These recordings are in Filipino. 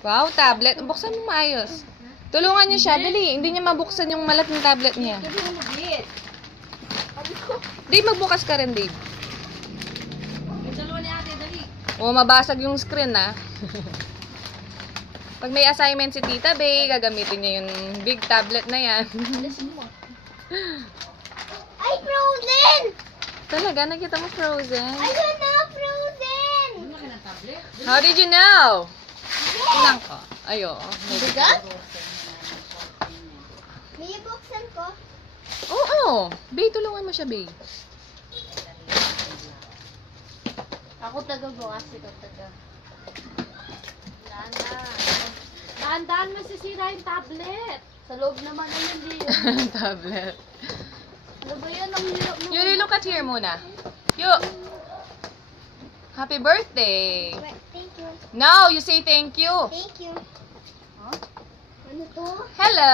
Wow, tablet. Buksan mo maayos. Tulungan niyo siya. Dali. Hindi niya mabuksan yung malaking tablet niya. Dave, magbukas ka rin, Dave. O, mabasag yung screen, ah. Pag may assignment si Tita Bay, gagamitin niya yung big tablet na yan. Ay, Frozen! Talaga? Nakita mo Frozen? Ayun na, Frozen! How did you know? Tingnan ko. Ayo. Bigat? May buksan ko. Oo. Bay, tulungan mo siya, Bay. Ako taga-bukas, ikaw taga. Dahan-dahan masisira yung tablet. Sa loob naman ay hindi yun. Tablet. Ano ba yan? Ang hirap na. Yuri, look at here muna. Yu! Happy birthday! Wait, thank you. Now, you say thank you. Thank you. Ano to? Hello!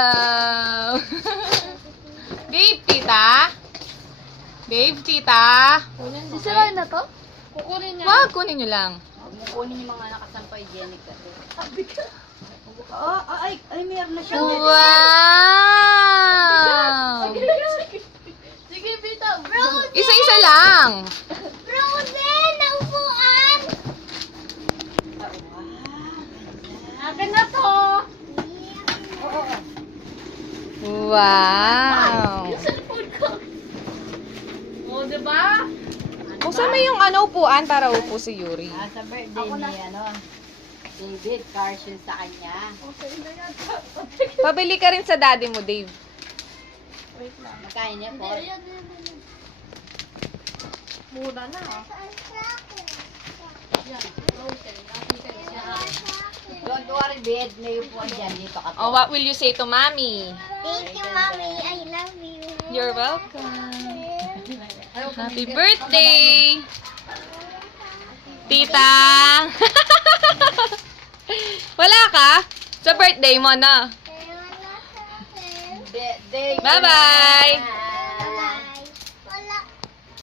Dave, tita? Dave, tita? Sisirain na to? Kukunin niya. Wag, kunin nyo lang. Kunin yung mga nakasampay hygienic kasi. Ay, meron na siya. Wow! Sige, Bita. Frozen! Isa-isa lang. Frozen! Naupuan! Akin na to. Wow! Yung cellphone ko. O, diba? Buksan mo yung upuan para upo si Yuri. Sa birthday ni David, cars yun sa kanya. Pabili ka rin sa daddy mo, Dave. Magkain niya po. Mura na. Don't worry, babe. May upuan dyan. Dito ka Oh, po. what will you say to mommy? Thank you, Mommy. I love you. You're welcome. Happy birthday! Tita! Wala ka? Sa birthday mo na. Day. Bye-bye!